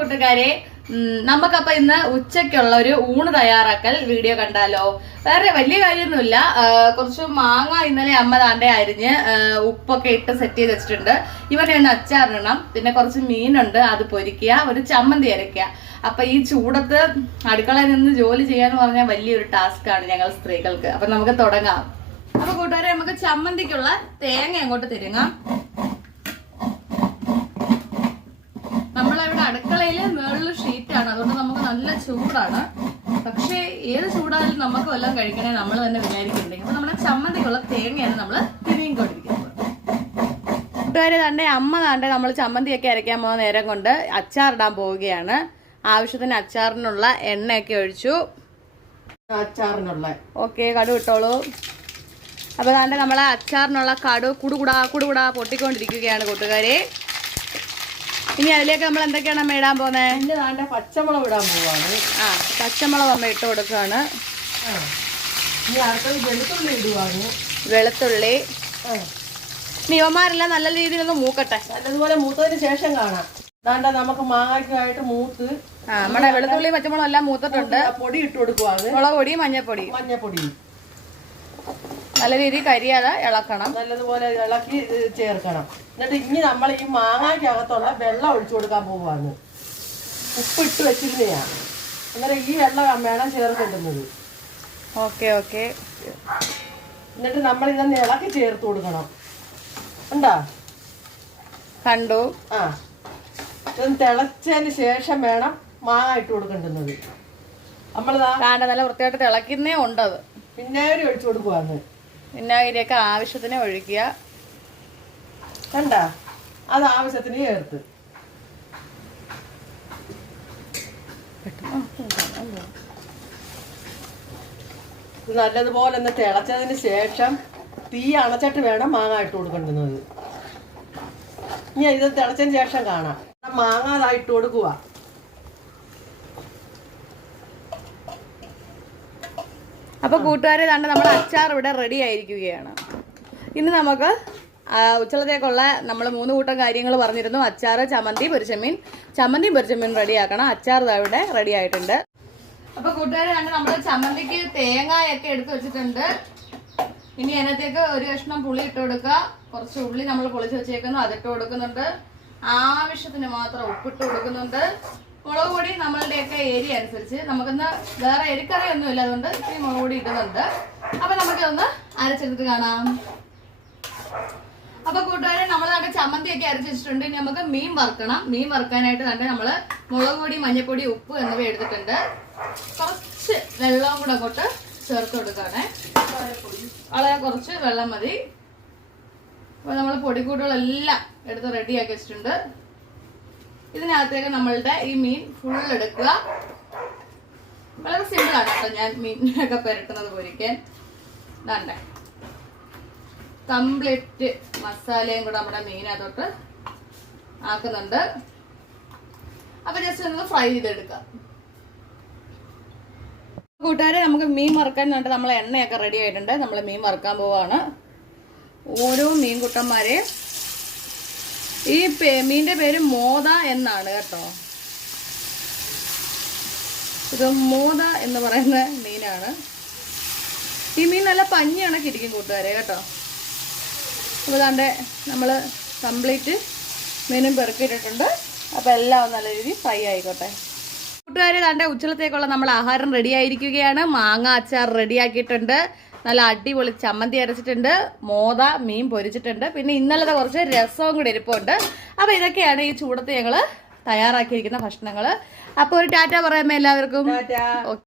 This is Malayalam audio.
കൂട്ടുകാരെ നമുക്കപ്പൊ ഇന്ന് ഉച്ചയ്ക്കുള്ള ഒരു ഊണ് തയ്യാറാക്കൽ വീഡിയോ കണ്ടാലോ? വേറെ വലിയ കാര്യമൊന്നുമില്ല. കുറച്ച് മാങ്ങ ഇന്നലെ അമ്മ താണ്ടെ അരിഞ്ഞ് ഉപ്പൊക്കെ ഇട്ട് സെറ്റ് ചെയ്ത് വെച്ചിട്ടുണ്ട്. ഇവനെ ഒന്ന് അച്ചാറിടണം. പിന്നെ കുറച്ച് മീനുണ്ട് അത് പൊരിക്കുക ഒരു ചമ്മന്തി അരയ്ക്കുക അപ്പൊ ഈ ചൂടത്ത് അടുക്കളയിൽ നിന്ന് ജോലി ചെയ്യാന്ന് പറഞ്ഞാൽ വലിയൊരു ടാസ്ക് ആണ് ഞങ്ങൾ സ്ത്രീകൾക്ക്. അപ്പൊ നമുക്ക് തുടങ്ങാം. അപ്പൊ കൂട്ടുകാരെ നമുക്ക് ചമ്മന്തിക്കുള്ള തേങ്ങ അങ്ങോട്ട് തിരുങ്ങാം. നമ്മളിവിടെ അടുക്കളയിൽ ഷീറ്റ് ആണ്. അതുകൊണ്ട് നമുക്ക് നല്ല ചൂടാണ്. പക്ഷേ ഏത് ചൂടായാലും നമുക്ക് വല്ലതും കഴിക്കണേ നമ്മൾ തന്നെ വിചാരിക്കുന്നുണ്ടെങ്കിൽ അപ്പൊ നമ്മുടെ ചമ്മന്തിക്കുള്ള തേങ്ങയാണ് നമ്മൾ തിരികൊണ്ടിരിക്കുന്നത് കൂട്ടുകാരെ തന്റെ അമ്മ താണ്ടെ നമ്മൾ ചമ്മന്തിയൊക്കെ അരയ്ക്കാൻ പോകുന്ന നേരം കൊണ്ട് അച്ചാറിടാൻ പോവുകയാണ്. ആവശ്യത്തിന് അച്ചാറിനുള്ള എണ്ണയൊക്കെ ഒഴിച്ചു. അച്ചാറിനുള്ള. ഓക്കെ കടു ഇട്ടോളൂ. അപ്പൊ താണ്ടെ നമ്മളെ അച്ചാറിനുള്ള കടു കുടുകുടാ കുടുകുടാ പൊട്ടിക്കൊണ്ടിരിക്കുകയാണ് കൂട്ടുകാരെ. ഇനി അതിലേക്ക് നമ്മൾ എന്തൊക്കെയാണ് അമ്മ ഇടാൻ പോകുന്നത് പച്ചമുളക് ഇടാൻ പോവാണ്. ആ പച്ചമുളക് അമ്മ ഇട്ട് കൊടുക്കുകയാണ്. വെളുത്തുള്ളി ഇടുവാണ്. വെളുത്തുള്ളി. നിയമമാരെല്ലാം നല്ല രീതിയിലൊന്ന് മൂക്കട്ടെ. നല്ലതുപോലെ മൂത്തതിന് ശേഷം കാണാം. നമുക്ക് മാങ്ങയ്ക്കായിട്ട് മൂത്ത് ആ നമ്മുടെ വെളുത്തുള്ളി പച്ചമുളക് എല്ലാം മൂത്തിട്ടുണ്ട്. പൊടി ഇട്ട് കൊടുക്കുവാണ്. മുളക് പൊടി മഞ്ഞപ്പൊടി മഞ്ഞപ്പൊടി നല്ല രീതിയിൽ കരിയാതെ ഇളക്കണം. നല്ലതുപോലെ ഇളക്കി ചേർക്കണം. എന്നിട്ട് ഇനി നമ്മൾ ഈ മാങ്ങാക്കകത്തുള്ള വെള്ളം ഒഴിച്ചു കൊടുക്കാൻ പോവാണ്. ഉപ്പിട്ട് വെച്ചിരുന്നെയാണ് അന്നേരം ഈ വെള്ളം വേണം ചേർക്കേണ്ടത് ഓക്കെ ഓക്കെ. എന്നിട്ട് നമ്മൾ ഇതൊന്ന് ഇളക്കി ചേർത്ത് കൊടുക്കണം. ഉണ്ടോ കണ്ടു. ആ. ഇതൊന്ന് തിളച്ചതിന് ശേഷം വേണം മാങ്ങ ഇട്ട് കൊടുക്കേണ്ടുന്നത്. നമ്മളിതാ കാണ്ട നല്ല വൃത്തിയായിട്ട് തിളക്കുന്നേ ഉണ്ടത്. പിന്നെ ഒഴിച്ചു കൊടുക്കുവാന്ന് വിനാഗിരിയൊക്കെ ആവശ്യത്തിന് ഒഴിക്കുക. കണ്ട? അത് ആവശ്യത്തിന് ചേർത്ത്. നല്ലതുപോലെ ഒന്ന് തിളച്ചതിന് ശേഷം തീ അണച്ചിട്ട് വേണം മാങ്ങ ഇട്ട് കൊടുക്കേണ്ടുന്നത് ഇനി ഇത് തിളച്ചതിന് ശേഷം കാണാം. മാങ്ങ അതായിട്ട് കൊടുക്കുക അപ്പൊ കൂട്ടുകാരെ കണ്ട് നമ്മൾ അച്ചാർ ഇവിടെ റെഡി ആയിരിക്കുകയാണ്. ഇനി നമുക്ക് ഉച്ചളത്തേക്കുള്ള നമ്മൾ മൂന്ന് കൂട്ടം കാര്യങ്ങൾ പറഞ്ഞിരുന്നു. അച്ചാർ ചമ്മന്തി പൊരിച്ചമീൻ. ചമ്മന്തി പൊരിച്ചമീൻ റെഡിയാക്കണം അച്ചാർ ഇവിടെ റെഡി ആയിട്ടുണ്ട്. അപ്പൊ കൂട്ടുകാരെ കണ്ട് നമ്മൾ ചമ്മന്തിക്ക് തേങ്ങയൊക്കെ എടുത്തു വെച്ചിട്ടുണ്ട്. ഇനി അതിനകത്തേക്ക് ഒരു കഷ്ണം പുളി ഇട്ട് കൊടുക്കുക. കുറച്ച് ഉള്ളി നമ്മൾ പൊളിച്ച് വെച്ചേക്കുന്നു. അതിട്ട് കൊടുക്കുന്നുണ്ട്. ആവശ്യത്തിന് മാത്രം ഉപ്പിട്ട് കൊടുക്കുന്നുണ്ട്. മുളക് പൊടി നമ്മളുടെയൊക്കെ ഏരിയ അനുസരിച്ച് നമുക്കിന്ന് വേറെ എരിക്കറി ഒന്നും അതുകൊണ്ട് ഇത്തിരി മുളക് പൊടി ഇടുന്നുണ്ട്. അപ്പൊ നമുക്കിതൊന്ന് അരച്ചെടുത്ത് കാണാം. അപ്പൊ കൂട്ടുകാരെ നമ്മൾ നല്ല ചമ്മന്തിയൊക്കെ ഒക്കെ വെച്ചിട്ടുണ്ട്. ഇനി നമുക്ക് മീൻ വറുക്കണം. മീൻ വറുക്കാനായിട്ട് തന്നെ നമ്മൾ മുളക് പൊടി മഞ്ഞപ്പൊടി ഉപ്പ് എന്നിവ എടുത്തിട്ടുണ്ട്. കുറച്ച് വെള്ളം കൂടെ അങ്ങോട്ട് ചേർത്ത് കൊടുക്കുകയാണേ വളരെ കുറച്ച് വെള്ളം മതി. അപ്പൊ നമ്മൾ പൊടിക്കൂട്ടുകളെല്ലാം എടുത്ത് റെഡിയാക്കി വെച്ചിട്ടുണ്ട്. ഇതിനകത്തേക്ക് നമ്മളുടെ ഈ മീൻ ഫുൾ എടുക്കുക. വളരെ സിമ്പിൾ ആണ് കേട്ടോ ഞാൻ മീനൊക്കെ പുരട്ടുന്നത് പൊരിക്കാൻ. നല്ല കംപ്ലീറ്റ് മസാലയും കൂടെ നമ്മുടെ മീനകത്തോട്ട് ആക്കുന്നുണ്ട്. അപ്പൊ ജസ്റ്റ് ഒന്ന് ഫ്രൈ ചെയ്തെടുക്കാം കൂട്ടുകാരെ നമുക്ക് മീൻ വറുക്കാൻ വേണ്ടി നമ്മൾ എണ്ണയൊക്കെ റെഡി ആയിട്ടുണ്ട്. നമ്മൾ മീൻ വറുക്കാൻ പോവാണ്. ഓരോ മീൻകുട്ടന്മാരെ ഈ മീന്റെ പേര് മോദ എന്നാണ് കേട്ടോ. ഇത് മോദ എന്ന് പറയുന്ന മീനാണ്. ഈ മീൻ നല്ല പഞ്ഞി കണക്കിരിക്കും കൂട്ടുകാരെ കേട്ടോ. അപ്പോൾ ഇതാണ്ട് നമ്മൾ കംപ്ലീറ്റ് മീനും പെറുക്കിയിട്ടിട്ടുണ്ട്. അപ്പോൾ എല്ലാം നല്ല രീതിയിൽ ഫ്രൈ ആയിക്കോട്ടെ. കൂട്ടുകാരെ താണ്ടെ ഉച്ചലത്തേക്കുള്ള നമ്മൾ ആഹാരം റെഡി ആയിരിക്കുകയാണ്. മാങ്ങ അച്ചാർ റെഡി ആക്കിയിട്ടുണ്ട്. നല്ല അടിപൊളി ചമ്മന്തി അരച്ചിട്ടുണ്ട് മോത മീൻ പൊരിച്ചിട്ടുണ്ട് പിന്നെ ഇന്നലത്തെ കുറച്ച് രസവും കൂടി ഇരിപ്പുണ്ട്. അപ്പോൾ ഇതൊക്കെയാണ് ഈ ചൂടത്ത് ഞങ്ങൾ തയ്യാറാക്കിയിരിക്കുന്ന ഭക്ഷണങ്ങൾ അപ്പോൾ ഒരു ടാറ്റ പറയാമേ എല്ലാവർക്കും?